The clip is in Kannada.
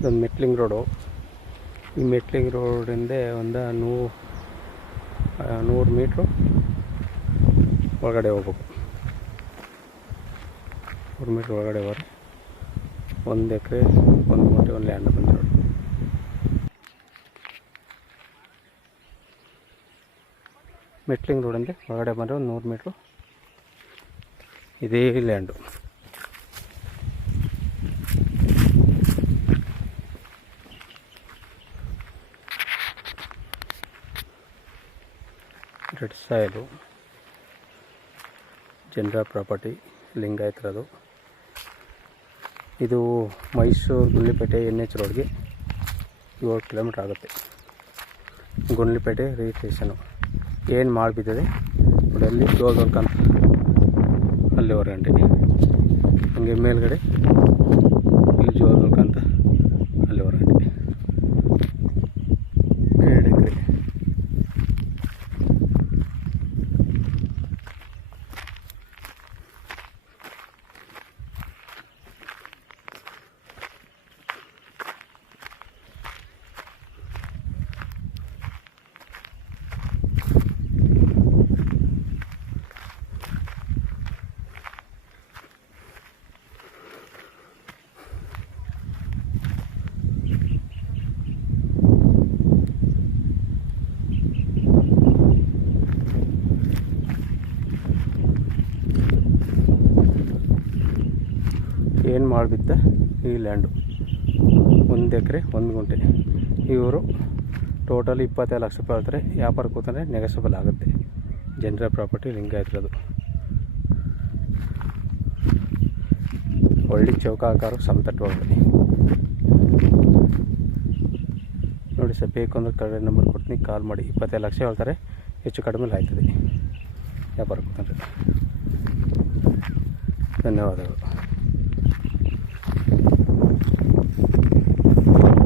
ಇದೊಂದು ಮೆಟ್ಲಿಂಗ್ ರೋಡು. ಈ ಮೆಟ್ಲಿಂಗ್ ರೋಡಿಂದ ಒಂದು 100 ಮೀಟ್ರು ಒಳಗಡೆ ಹೋಗ್ಬೇಕು. 100 ಮೀಟ್ರ್ ಒಳಗಡೆ ಹೋದ್ರೆ 1 ಎಕರೆ 1 ಗುಂಟೆ ಒಂದು ಲ್ಯಾಂಡ್ ಬಂದಿರೋದು. ಮೆಟ್ಲಿಂಗ್ ರೋಡಿಂದ ಒಳಗಡೆ ಬಂದರೆ ಒಂದು 100 ಮೀಟ್ರು ಇದೇ ಲ್ಯಾಂಡು. ರೆಡ್ ಸಾಯಿಲು, ಜನರ ಪ್ರಾಪರ್ಟಿ, ಲಿಂಗಾಯತರದು. ಇದು ಮೈಸೂರು ಗುಂಡ್ಲುಪೇಟೆ NH ರೋಡ್ಗೆ 7 ಕಿಲೋಮೀಟ್ರ್ ಆಗುತ್ತೆ. ಗುಂಡ್ಲುಪೇಟೆ ರಿಜಿಸ್ಟ್ರೇಷನು ಏನು ಮಾಡಿಬಿದ್ದಿದೆ ನೋಡಿ, ಅಲ್ಲಿ ಜೋಗಲ್ಕ ಅಂತ ಅಲ್ಲಿ ಹೊರಗಂಟೆ, ಹಂಗೆ ಮೇಲ್ಗಡೆ ಇಲ್ಲಿ ಜೋಗಲ್ಕ ಅಂತ ಅಲ್ಲಿ ಹೊರಗಂಟೆ 2 ಎಕರೆ. ಏನು ಮಾಡಿಬಿದ್ದ ಈ ಲ್ಯಾಂಡು 1 ಎಕರೆ 1 ಗುಂಟೆ. ಇವರು ಟೋಟಲ್ 25 ಲಕ್ಷ ರೂಪಾಯಿ ಹೇಳ್ತಾರೆ. ವ್ಯಾಪಾರ ಕೂತಂದರೆ ನೆಗೋಷಿಯಬಲ್ ಆಗುತ್ತೆ. ಜನರ ಪ್ರಾಪರ್ಟಿ, ಲಿಂಗಾಯತರದು. ಒಳ್ಳೆ ಚೌಕಾಕಾರ ಸಮತಟ್ಟವಾಗಿದೆ ನೋಡಿ ಸರ್. ಬೇಕು ಅಂದ್ರೆ ಕಡೆ ನಂಬರ್ ಕೊಡ್ತೀನಿ, ಕಾಲ್ ಮಾಡಿ. 25 ಲಕ್ಷ ಹೇಳ್ತಾರೆ, ಹೆಚ್ಚು ಕಡಿಮೆ ಆಯ್ತದೆ ವ್ಯಾಪಾರ ಕೂತಂದರೆ. ಧನ್ಯವಾದಗಳು.